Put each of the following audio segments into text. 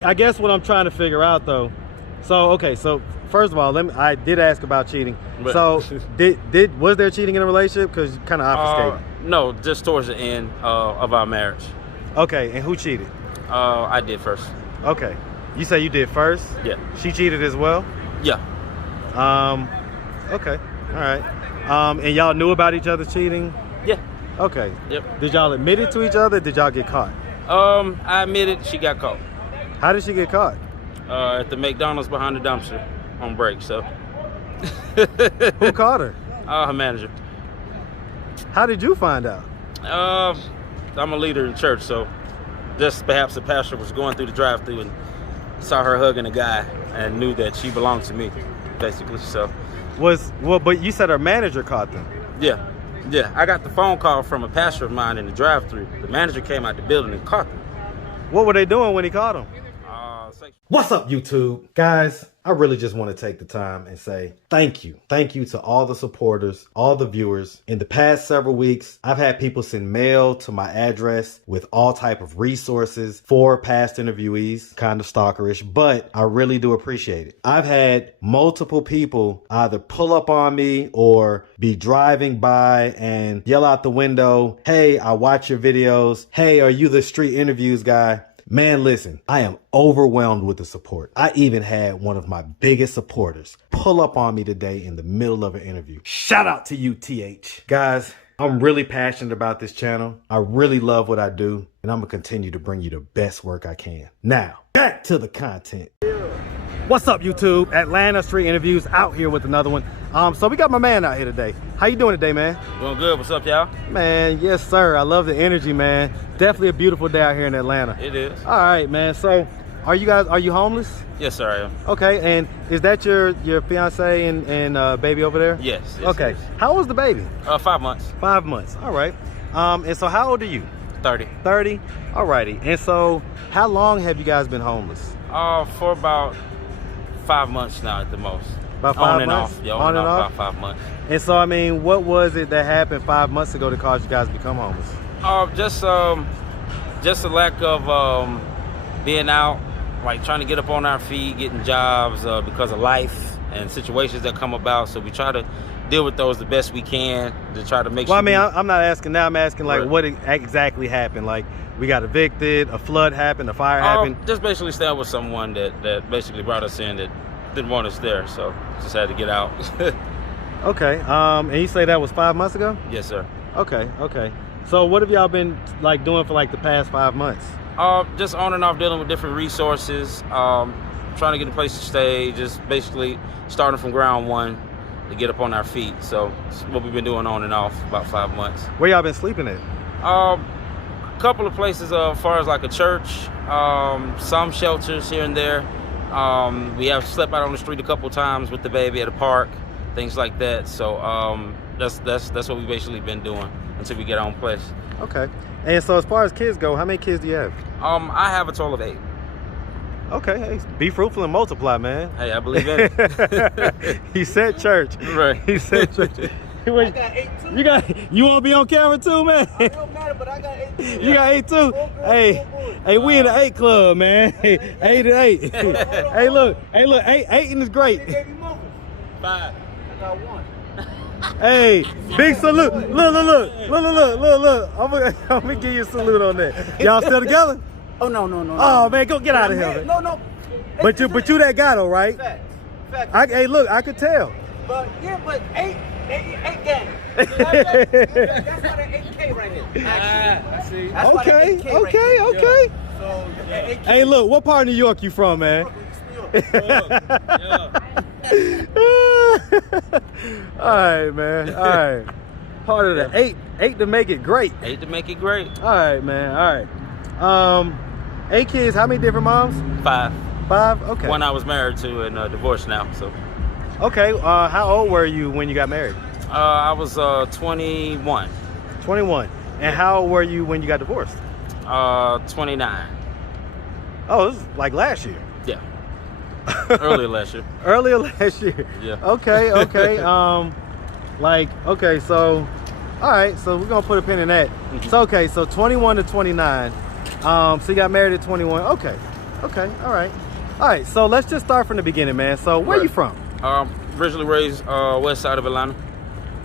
I guess what I'm trying to figure out though, so okay, so first of all, I did ask about cheating. But, so was there cheating in a relationship? Because you kind of obfuscated. No, just towards the end of our marriage. Okay, and who cheated? I did first. Okay, you say you did first? Yeah. She cheated as well? Yeah. Okay, all right. And y'all knew about each other cheating? Yeah. Okay. Yep. Did y'all admit it to each other? Did y'all get caught? I admitted she got caught. How did she get caught? At the McDonald's behind the dumpster on break, so. Who caught her? Her manager. How did you find out? I'm a leader in church, so just perhaps the pastor was going through the drive-thru and saw her hugging a guy and knew that she belonged to me, basically, so. But you said her manager caught them. Yeah, I got the phone call from a pastor of mine in the drive-thru. The manager came out the building and caught them. What were they doing when he caught them? What's up, YouTube? Guys, I really just want to take the time and say thank you. Thank you to all the supporters, all the viewers. In the past several weeks, I've had people send mail to my address with all type of resources for past interviewees. Kind of stalkerish, but I really do appreciate it. I've had multiple people either pull up on me or be driving by and yell out the window, "Hey, I watch your videos. Hey, are you the street interviews guy?" Man, listen, I am overwhelmed with the support. I even had one of my biggest supporters pull up on me today in the middle of an interview. Shout out to you, TH. Guys, I'm really passionate about this channel. I really love what I do, and I'm gonna continue to bring you the best work I can. Now, back to the content. What's up, YouTube? Atlanta Street Interviews out here with another one. So we got my man out here today. How you doing today, man? Doing good. What's up, y'all? Man, yes, sir. I love the energy, man. Definitely a beautiful day out here in Atlanta. It is. All right, man. So, are you homeless? Yes, sir, I am. Okay, and is that your fiance and baby over there? Yes. Okay. How old is the baby? 5 months. 5 months. All right. And so how old are you? 30. 30? All righty. And so how long have you guys been homeless? For about 5 months now at the most. About 5 months? On and off. Yeah, on and off, about 5 months. And so, I mean, what was it that happened 5 months ago to cause you guys to become homeless? Just a lack of being out, like trying to get up on our feet, getting jobs because of life and situations that come about. So we try to deal with those the best we can to try to make sure. Well, I mean, I'm not asking now. I'm asking, like, what exactly happened? Like, we got evicted, a flood happened, a fire happened? Just basically staying with someone that basically brought us in that didn't want us there. So just had to get out. Okay. And you say that was 5 months ago? Yes, sir. Okay. So what have y'all been like doing for like the past 5 months? Just on and off dealing with different resources, trying to get a place to stay, just basically starting from ground one to get up on our feet. So it's what we've been doing on and off about 5 months. Where y'all been sleeping at? A couple of places as far as like a church, some shelters here and there. We have slept out on the street a couple times with the baby at a park, things like that. So that's what we've basically been doing until we get our own place. Okay. And so as far as kids go, how many kids do you have? I have a total of 8. Okay, hey, be fruitful and multiply, man. Hey, I believe in it. He said church. Right. He said church. I got 8 too. You want to be on camera too, man? It don't matter, but I got 8 too. You got 8 too? Hey, we in the 8 club, man. 8 and 8. Hey, look, 8 is great. 5. I got 1. Hey, big salute. Look. I'm gonna give you a salute on that. Y'all still together? Oh, no. Oh, man, go get out of here. No. But you that guy though, right? Fact. Hey, look, I could tell. But 8 gang. That's why the 8K right here. Actually. That's why the 8K right here. Okay. So, Hey, look, what part of New York you from, man? All right, man. All right. Part of the 8 to make it great. 8 to make it great. All right, man. All right. 8 kids. How many different moms? 5. 5. Okay. One I was married to and divorced now. So. Okay. How old were you when you got married? I was 21. 21. And how old were you when you got divorced? 29. Oh, this is like last year. Yeah. Earlier last year. Earlier last year. Yeah. Okay. Okay, so all right, so we're gonna put a pin in that. So okay, so 21 to 29. So you got married at 21. Okay. Okay, all right. All right, so let's just start from the beginning, man. So where you from? Originally raised west side of Atlanta.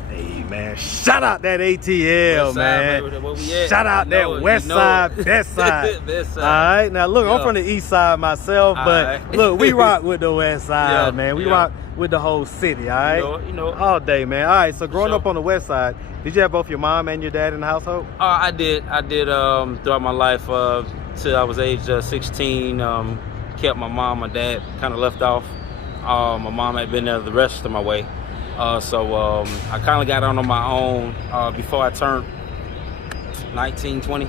Hey, man, shout out that ATL, West side, man. baby, where we at? Shout out that west side, best side. Best side. All right, now look, I'm from the east side myself, but right. look, we rock with the west side, Yeah, man. We yeah. rock with the whole city, all right? You know. All day, man. All right, so growing Sure. up on the west side, did you have both your mom and your dad in the household? I did throughout my life till I was age 16. Kept my mom, my dad kind of left off. My mom had been there the rest of my way. So I kind of got on my own before I turned 19, 20.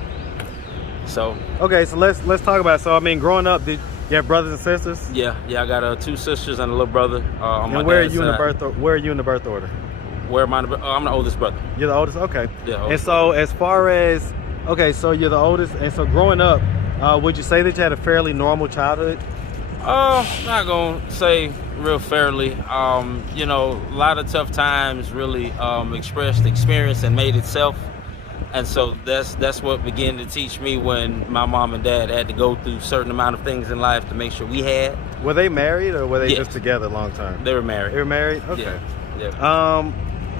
So Okay, so let's talk about it. So I mean, growing up, did you have brothers and sisters? yeah, I got 2 sisters and a little brother. On my And where are dad's you in the side. where are you in the birth order? Where am I? I'm the oldest brother. You're the oldest? Okay. Yeah, And oldest so as far as, okay, so you're the oldest, and so growing up, would you say that you had a fairly normal childhood? Not gonna say real fairly. You know, a lot of tough times really expressed the experience and made itself. And so that's what began to teach me when my mom and dad had to go through certain amount of things in life to make sure we had. Were they married or were they Yes. just together a long time? They were married. They were married? Okay. Yeah.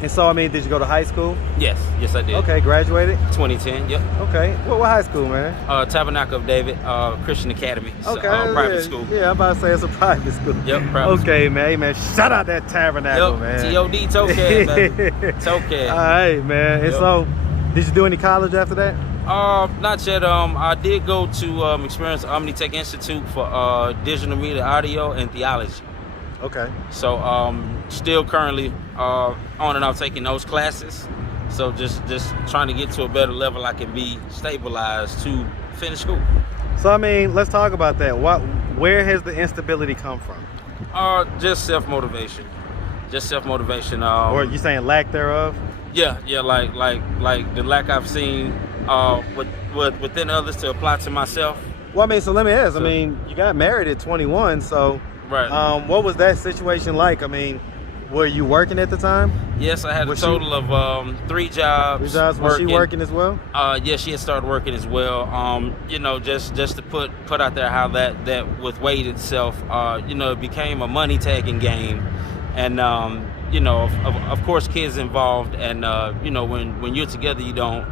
And so, I mean, did you go to high school? Yes, I did. Okay, graduated? 2010. Yep. Okay. What high school, man? Tabernacle of David Christian Academy. So, Okay. private yeah, school. Yeah, I'm about to say it's a private school. Yep, private Okay, man. Hey, man, shout out that Tabernacle, Yep. man. TOD Tokad, baby. Tokad. All right, man. And Yep. so, did you do any college after that? Not yet. I did go to experience Omnitech Institute for digital media, audio, and theology. Okay. So still currently on and off taking those classes. So just trying to get to a better level I can be stabilized to finish school. So, I mean, let's talk about that. Where has the instability come from? Just self-motivation. Just self-motivation. Or you saying lack thereof? Yeah, like the lack I've seen within others to apply to myself. Well, I mean, so let me ask. I So- mean, you got married at 21, so Right. what was that situation like? I mean, were you working at the time? Yes, I had Was a total of 3 jobs. 3 jobs. Was she working as well? Yeah, she had started working as well. You know, just to put out there how that with weight itself, you know, it became a money tagging game, and you know, of course, kids involved, and you know, when you're together, you don't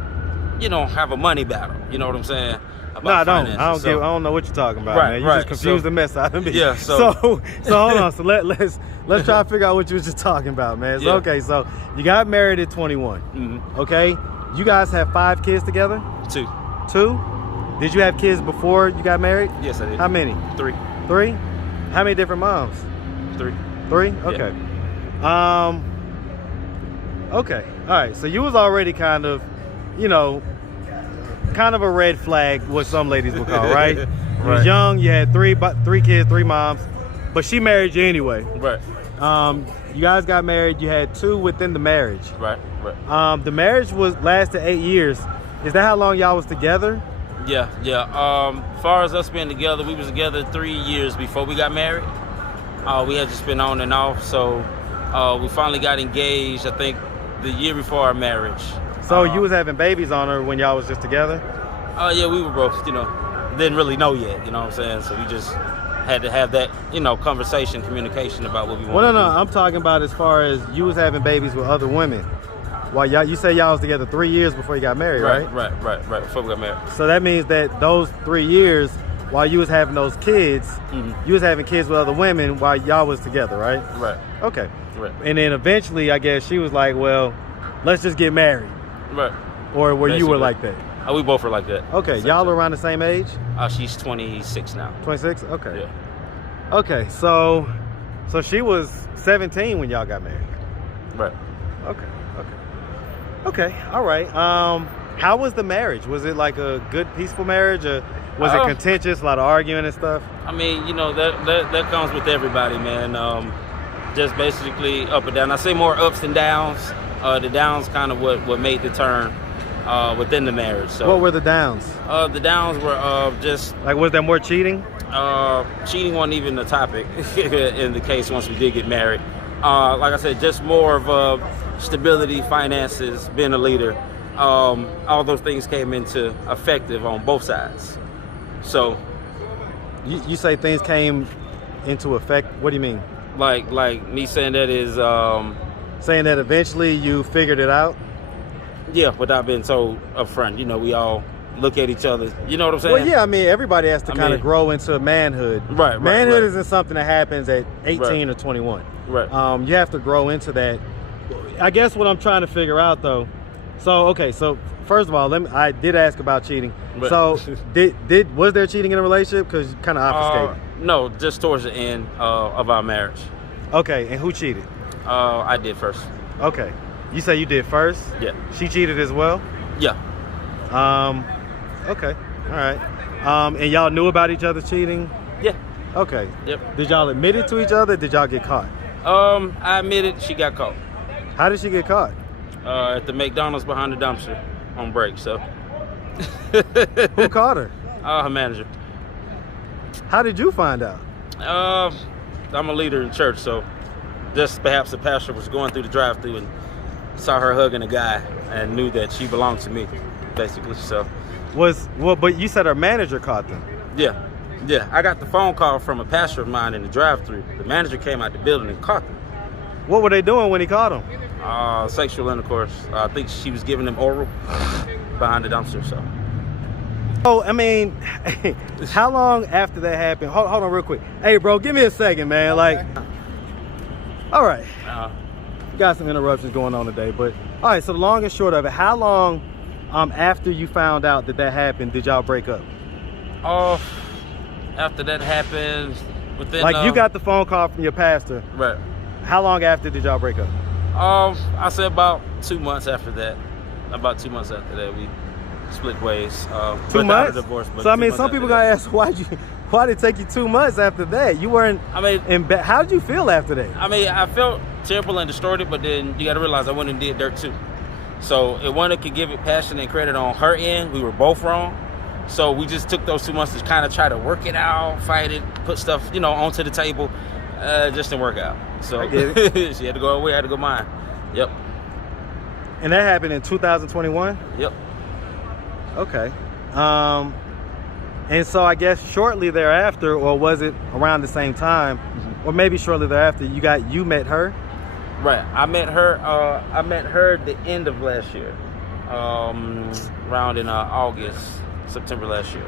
have a money battle. You know what I'm saying? No, I don't. Finances. I don't know what you're talking about, Right, man. You right. just confused So- the mess out of me. Yeah, So so- hold on. So let's try to figure out what you was just talking about, man. So, Yeah. okay, so you got married at 21. Mhm. Okay, you guys have 5 kids together. 2. 2. Did you have kids before you got married? Yes, I did. How many? 3. 3. How many different moms? 3. 3. Okay. Okay. All right. So you was already kind of, you know, kind of a red flag, what some ladies would call, right? You was Right. young. You had 3 kids, 3 moms, but she married you anyway. Right. You guys got married. You had 2 within the marriage. Right. Right. The marriage lasted 8 years. Is that how long y'all was together? Yeah. As far as us being together, we was together 3 years before we got married. We had just been on and off, so we finally got engaged, I think, the year before our marriage. So you was having babies on her when y'all was just together? Yeah, we were both, you know, didn't really know yet, you know what I'm saying? So we just had to have that, you know, conversation, communication about what we wanted Well, no, to do. I'm talking about as far as you was having babies with other women. While you say y'all was together 3 years before you got married, right? Right, before we got married. So that means that those 3 years, while you was having those kids, Mhm. you was having kids with other women while y'all was together, right? Right, Okay. right, And then eventually, I guess she was like, well, let's just get married. right. Or where you were Basically. like that. We both were like that. Okay, Same y'all time. around the same age? She's 26 now. 26? Okay. Yeah. Okay, so she was 17 when y'all got married. Right. Okay, all right. How was the marriage? Was it like a good, peaceful marriage, or was it contentious, a lot of arguing and stuff? I mean, you know, that comes with everybody, man. Just basically up and down. I say more ups and downs. The downs kind of what made the turn within the marriage. So What were the downs? the downs were just Like, was there more cheating? cheating wasn't even the topic in the case once we did get married. Like I said, just more of stability, finances, being a leader. All those things came into effective on both sides. So You say things came into effect. What do you mean? Like me saying that is Saying that eventually you figured it out? yeah, without being told up front. You know, we all look at each other. You know what I'm saying? Well, yeah, I mean, everybody has to kind of grow into manhood. Right. Manhood isn't something that happens at 18 or 21. Right. You have to grow into that. I guess what I'm trying to figure out, though. So, okay, so first of all, I did ask about cheating. Right. So, was there cheating in a relationship? Because you kind of obfuscated. No, just towards the end of our marriage. Okay, and who cheated? I did first. Okay. You say you did first? Yeah. She cheated as well? Yeah. Okay. All right. And y'all knew about each other cheating? Yeah. Okay. Yep. Did y'all admit it to each other? Did y'all get caught? I admitted she got caught. How did she get caught? At the McDonald's behind the dumpster on break, so. Who caught her? Her manager. How did you find out? I'm a leader in church, so just perhaps the pastor was going through the drive-thru and saw her hugging a guy and knew that she belonged to me, basically, so. But you said her manager caught them. Yeah. I got the phone call from a pastor of mine in the drive-thru. The manager came out the building and caught them. What were they doing when he caught them? Sexual intercourse. I think she was giving them oral behind the dumpster, so. Oh, I mean, how long after that happened? Hold on real quick. Hey, bro, give me a second, man. Like, all right. Got some interruptions going on today, but all right, so the long and short of it, how long after you found out that happened did y'all break up? After that happened, within like you got the phone call from your pastor. Right. How long after did y'all break up? I said about 2 months after that. About 2 months after that, we split ways. 2 months? A divorce, but so I mean, some people gonna ask, why did it take you 2 months after that? You weren't. I mean, in bed. How did you feel after that? I mean, I felt terrible and distorted, but then you got to realize I went and did dirt too. So if one could give it passion and credit on her end, we were both wrong. So we just took those 2 months to kind of try to work it out, fight it, put stuff, onto the table. Just didn't work out. So I get it. She had to go away, I had to go mine. Yep. And that happened in 2021? Yep. Okay. And so I guess shortly thereafter, or was it around the same time, or maybe shortly thereafter, you met her? Right. I met her the end of last year, around in August, September last year.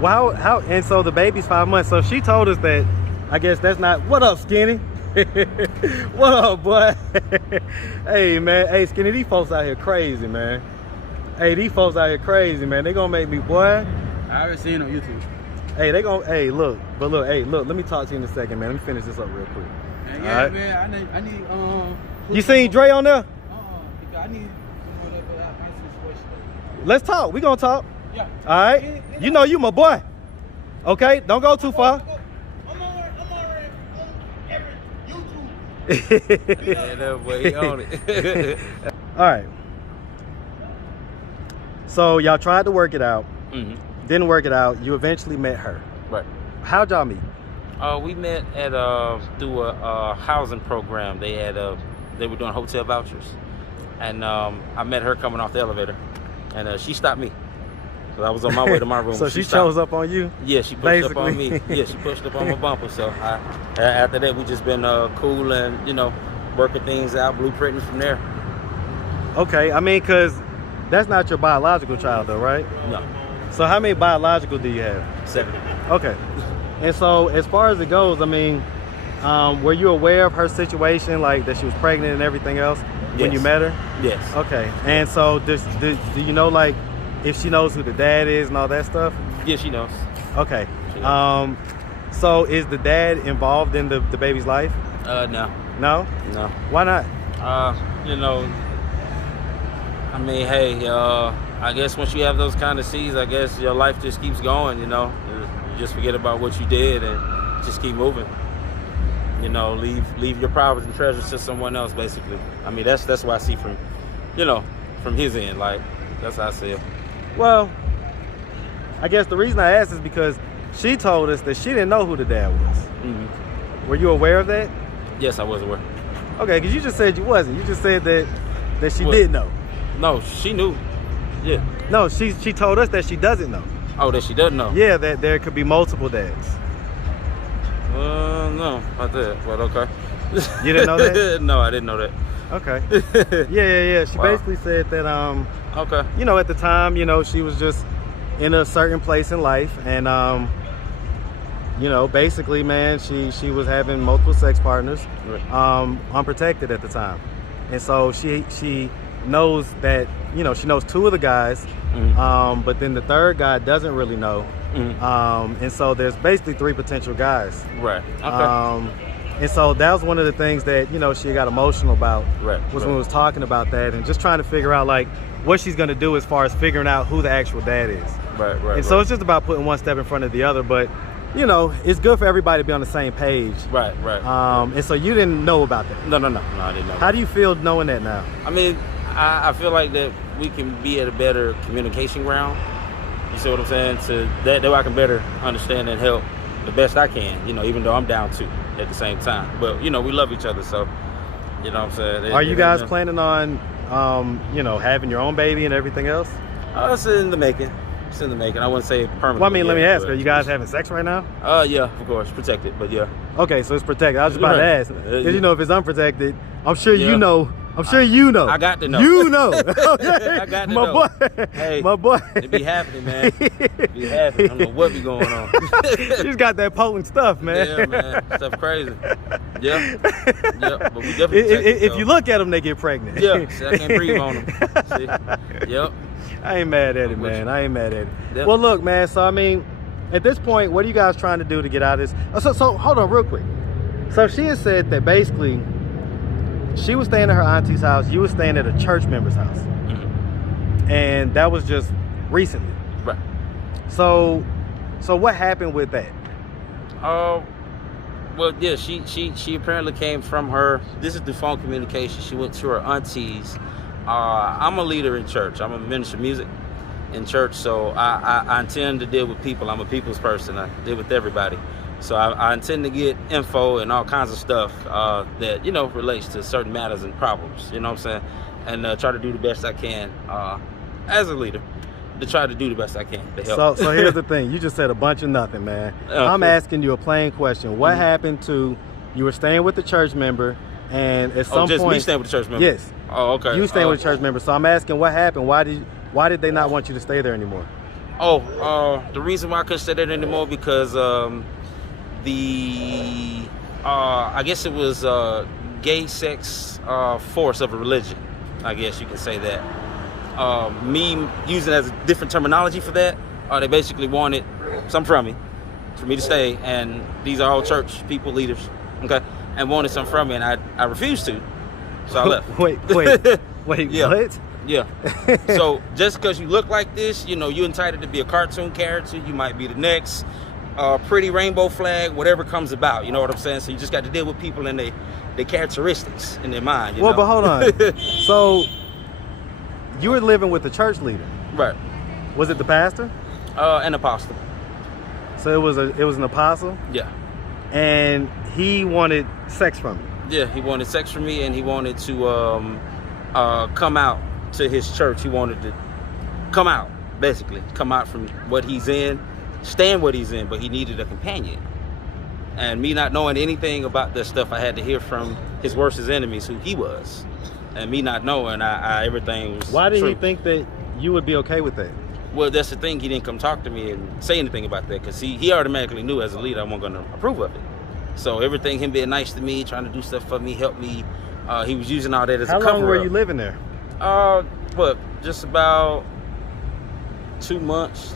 Wow. How? And so the baby's 5 months. So she told us that. I guess that's not. What up, Skinny? What up, boy? Hey, man. Hey, Skinny. These folks out here crazy, man. Hey, these folks out here crazy, man. They gonna make me, boy. I haven't seen it on YouTube. Hey, they gonna. Hey, look. But look. Hey, look. Let me talk to you in a second, man. Let me finish this up real quick. Yeah, right. Man. I need. You seen Dre on there? I need. Let's talk. We gonna talk. Yeah. All right. You know you my boy. Okay. Don't go too far. I'm already on every YouTube. Yeah, that boy, he on it. All right. So y'all tried to work it out. Mm-hmm. Didn't work it out. You eventually met her. Right. How'd y'all meet? We met at through a housing program. They were doing hotel vouchers, and I met her coming off the elevator, and she stopped me. So I was on my way to my room. So she chose up on you? Yeah, she pushed up on me. Yeah, she pushed up on my bumper. So after that, we just been cool and working things out, blueprinting from there. Okay, I mean, cause that's not your biological child, though, right? No. So how many biological do you have? 7. Okay. And so as far as it goes, I mean, were you aware of her situation, like that she was pregnant and everything else when you met her? Yes. Okay. And so do you know, like, if she knows who the dad is and all that stuff? Yeah, she knows. Okay. She knows. So is the dad involved in the baby's life? No. No? No. Why not? I mean, hey, I guess once you have those kind of seeds, I guess your life just keeps going, You just forget about what you did and just keep moving. Leave your problems and treasures to someone else, basically. I mean, that's what I see from his end. Like, that's how I see it. Well, I guess the reason I asked is because she told us that she didn't know who the dad was. Mm-hmm. Were you aware of that? Yes, I was aware. Okay, because you just said you wasn't. You just said that she did know. No, she knew. Yeah. No, she told us that she doesn't know. Oh, that she doesn't know? Yeah, that there could be multiple dads. No, not that, but okay. You didn't know that? No, I didn't know that. Okay. Yeah. She basically said that, okay. you know, at the time, you know, she was just in a certain place in life, and you know, basically, man, she was having multiple sex partners, unprotected at the time, and so she knows that, you know, she knows two of the guys, but then the third guy doesn't really know, and so there's basically three potential guys. Right. Okay. And so that was one of the things that, you know, she got emotional about, was when we was talking about that and just trying to figure out like what she's going to do as far as figuring out who the actual dad is. And so it's just about putting one step in front of the other, but you know, it's good for everybody to be on the same page. Right. And so you didn't know about that? No, I didn't know. How do you feel knowing that now? I mean, I feel like that we can be at a better communication ground. You see what I'm saying? So that way I can better understand and help the best I can, you know, even though I'm down too at the same time. But, you know, we love each other, so, you know what I'm saying? Are you guys planning on, you know, having your own baby and everything else? It's in the making. It's in the making. I wouldn't say permanently. Well, I mean, let me ask, are you guys having sex right now? Yeah, of course, protected, but yeah. Okay, so it's protected. I was just about to ask. Because, you know, if it's unprotected, I'm sure you know. I'm sure you know. I got to know. You know. Okay. I got to my know. Boy. Hey, my boy. It be happening, man. It be happening. I don't know what be going on. She's got that potent stuff, man. Yeah, man. Stuff crazy. Yeah. But we definitely if you look at them, they get pregnant. Yeah. See, I can't breathe on them. See? Yep. I ain't mad at it, man. I ain't mad at it. Yep. Well, look, man. So, I mean, at this point, what are you guys trying to do to get out of this? So hold on real quick. So she has said that basically she was staying at her auntie's house. You were staying at a church member's house. And that was just recently. Right. So what happened with that? Well, yeah, she apparently came from her, this is the phone communication. She went to her auntie's. I'm a leader in church. I'm a minister of music in church, so I intend to deal with people. I'm a people's person. I deal with everybody. So I intend to get info and all kinds of stuff that, you know, relates to certain matters and problems, you know what I'm saying? And try to do the best I can as a leader, to try to do the best I can to help. So here's the thing. You just said a bunch of nothing, man. I'm asking you a plain question. What happened to, you were staying with the church member, and at some just point... me staying with the church member? Yes. Oh, okay. You staying with the church member. So I'm asking what happened. Why did they not want you to stay there anymore? The reason why I couldn't stay there anymore because I guess it was gay sex force of a religion. I guess you can say that. Me using as a different terminology for that, they basically wanted something from me, for me to stay, and these are all church people, leaders, okay, and wanted something from me, and I refused to, so I left. Wait, Yeah. What? Yeah. So just because you look like this, you know, you're entitled to be a cartoon character. You might be the next pretty rainbow flag, whatever comes about. You know what I'm saying? So you just got to deal with people and their characteristics in their mind. You know? But hold on. So you were living with the church leader, right? Was it the pastor? An apostle. So it was an apostle. Yeah. And he wanted sex from you. Yeah, he wanted sex from me, and he wanted to come out to his church. He wanted to come out, basically, come out from what he's in, stay in what he's in, but he needed a companion. And me not knowing anything about that stuff, I had to hear from his worst enemies who he was. And me not knowing, everything was Why did true. he think that you would be okay with that? Well, that's the thing. He didn't come talk to me and say anything about that because he automatically knew as a leader I wasn't going to approve of it. So everything, him being nice to me, trying to do stuff for me, help me, he was using all that as a cover-up. How long were you living there? Just about 2 months.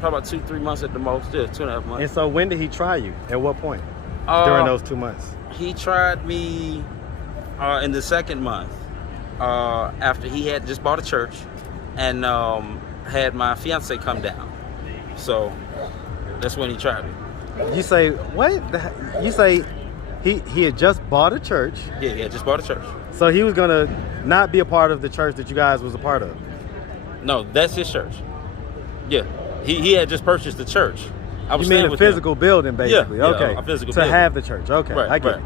Probably about 2-3 months at the most. Yeah, 2.5 months. And so when did he try you? At what point? During those 2 months? He tried me in the second month after he had just bought a church and had my fiance come down. So that's when he tried me. You say, what? You say he had just bought a church. Yeah, he had just bought a church. So he was going to not be a part of the church that you guys was a part of? No, that's his church. Yeah. He had just purchased the church. I was you mean a physical building, basically? Yeah, okay. a physical building. To have the church. Okay, right, I get right.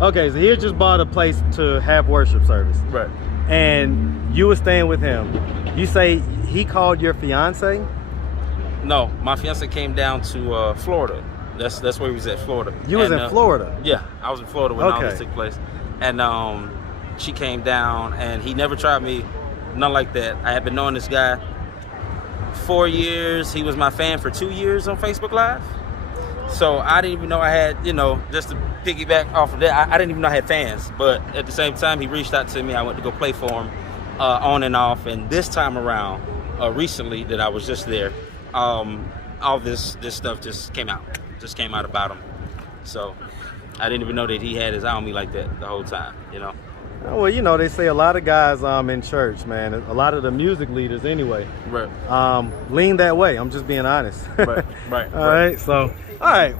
it. Okay, so he had just bought a place to have worship service. Right. And you were staying with him. You say he called your fiance? No, my fiance came down to Florida. That's where he was at, Florida. You was in Florida? Yeah, I was in Florida when all this took place. And she came down, and he never tried me, nothing like that. I had been knowing this guy 4 years. He was my fan for 2 years on Facebook Live. So I didn't even know I had, you know, just to piggyback off of that, I didn't even know I had fans. But at the same time, he reached out to me. I went to go play for him on and off. And this time around, recently that I was just there, all this stuff just came out about him. So I didn't even know that he had his eye on me like that the whole time, you know. Well, you know, they say a lot of guys in church, man, a lot of the music leaders anyway, right, lean that way. I'm just being honest. Right. All right, so all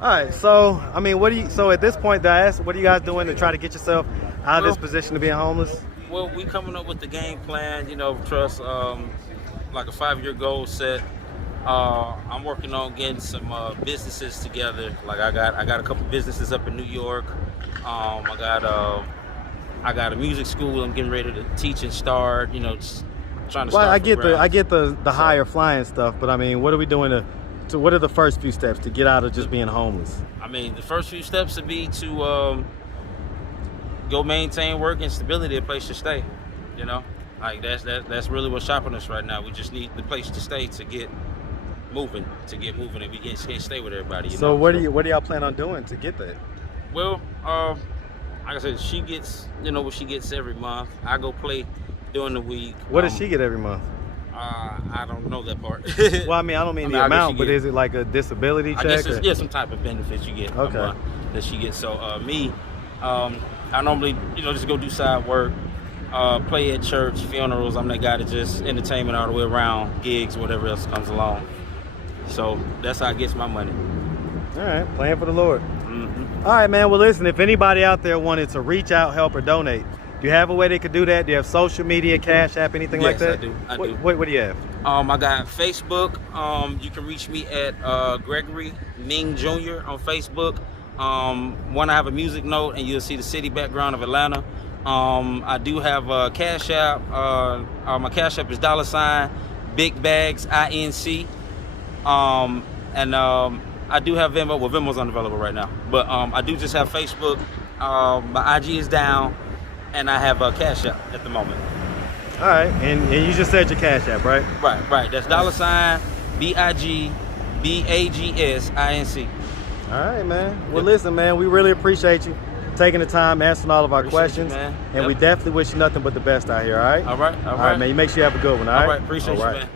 right, so I mean, so at this point, Dias, what are you guys doing to try to get yourself out of this position of being homeless? Well, we coming up with the game plan, you know, trust, like a 5-year goal set. I'm working on getting some businesses together. Like I got a couple businesses up in New York. I got a music school I'm getting ready to teach and start, you know, just trying to start. Well, I get the higher flying stuff, but I mean, what are we doing to what are the first few steps to get out of just being homeless? I mean, the first few steps would be to go maintain work and stability, a place to stay, you know? Like that's really what's stopping us right now. We just need the place to stay to get moving, and we can't stay with everybody. You know? What do y'all plan on doing to get that? Well, like I said, she gets, you know, what she gets every month. I go play during the week. What does she get every month? I don't know that part. Well, I mean, I don't mean the amount, but is it like a disability check? I guess it's some type of benefits you get a month that she gets. So me, I normally, you know, just go do side work, play at church, funerals. I'm that guy that just entertainment all the way around, gigs, whatever else comes along. So that's how I get my money. All right, playing for the Lord. All right, man. Well, listen, if anybody out there wanted to reach out, help, or donate, do you have a way they could do that? Do you have social media, Cash App, anything like that? Yes, I do. What do you have? I got Facebook. You can reach me at Gregory Ming Jr. on Facebook. I have a music note, and you'll see the city background of Atlanta. I do have a Cash App. My Cash App is $bigbagsinc. I do have Venmo. Well, Venmo's unavailable right now, but I do just have Facebook. My IG is down, and I have a Cash App at the moment. All right, and you just said your Cash App, right? Right. That's $bigbagsinc. All right, man. Well, listen, man, we really appreciate you taking the time, answering all of our questions, you, man. And we definitely wish you nothing but the best out here. All right. All right, man. You make sure you have a good one. All right. Appreciate you, man.